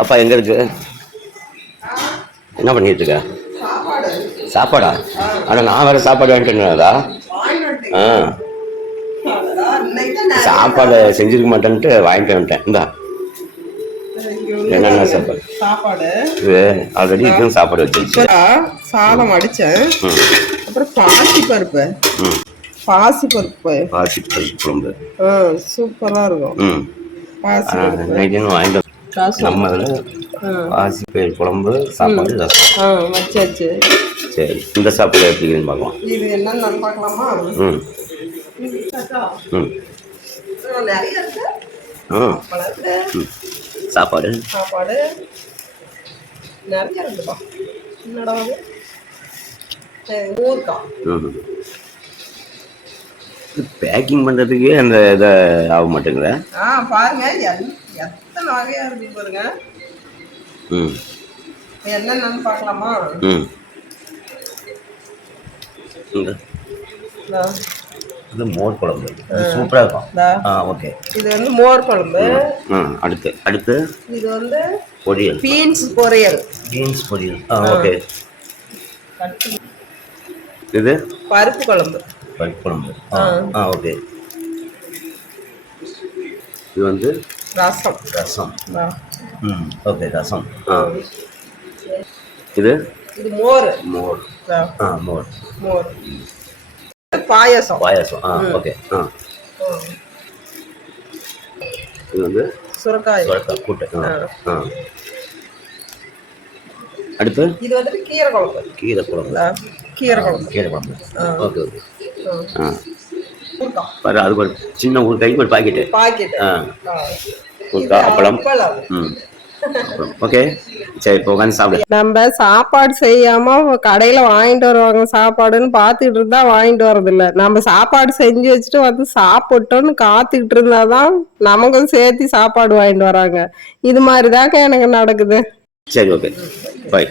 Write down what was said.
அப்பா எங்க இருக்கு? என்ன பண்ணிட்டு இருக்க? சாப்பாடா? ஆனா நான் வேற சாப்பாடு வாங்கிட்டேன்னுடா. சாப்பாடு செஞ்சிருக்க மாட்டேன்ட்டு வாங்கிட்டு வந்துட்டேன். இந்தா என்னென்ன சாப்பாடு இது ஆல்ரெடி இதுவும் சாப்பாடு வச்சிருச்சு. சாதம் அடிச்சேன். அப்புறம் பாசி பருப்பு குழம்பு சூப்பரா இருக்கும். பாசி வாங்கிட்டு நம்ம இதில் பாசிப்பயிர் குழம்பு சாப்பாடு ரசம் வச்சாச்சு. சரி, இந்த சாப்பாடு எப்படின்னு பார்க்கலாம். இது என்னன்னு பார்க்கலாமா? நிறைய இருக்கு. சாப்பாடு நிறைய இருக்குப்பா. என்னடா ஊறுகாய் பேக்கிங் பண்ணுறதுக்கே அந்த இதை ஆக மாட்டேங்குது. பாருங்க எத்தனை வகையா இருக்கு பாருங்க. என்னென்னு பார்க்கலாமா? இது மோர் குழம்பு சூப்பராக இருக்கும். ஓகே, இது வந்து மோர் குழம்பு. அடுத்து இது வந்து பொரியல், பீன்ஸ் பொரியல். ஓகே. இது பருப்பு குழம்பு. ஓகே. இது வந்து ரசம். ஓகே, ரசம். இது மோர். பாயாசம். ஓகே. இது வந்து சுரக்காய் கூட்டு. அடுத்து இது வந்து கீரை குழம்பு. ஓகே. பாரு, அதுக்கு ஒரு சின்ன ஒரு கைக்கு ஒரு பாக்கெட்டு அப்பளம். ஓகே, சரி, இப்போ உட்காந்து சாப்பிடு. நம்ம சாப்பாடு செய்யாம கடையில வாங்கிட்டு வருவாங்க சாப்பாடுன்னு பாத்துக்கிட்டு இருந்தா வாங்கிட்டு வரதில்ல. நம்ம சாப்பாடு செஞ்சு வச்சுட்டு வந்து சாப்பிட்டோன்னு காத்துக்கிட்டு இருந்தாதான் நமக்கும் சேர்த்து சாப்பாடு வாங்கிட்டு வராங்க. இது மாதிரிதாங்க எனக்கு நடக்குது. சரி, ஓகே, பாய்.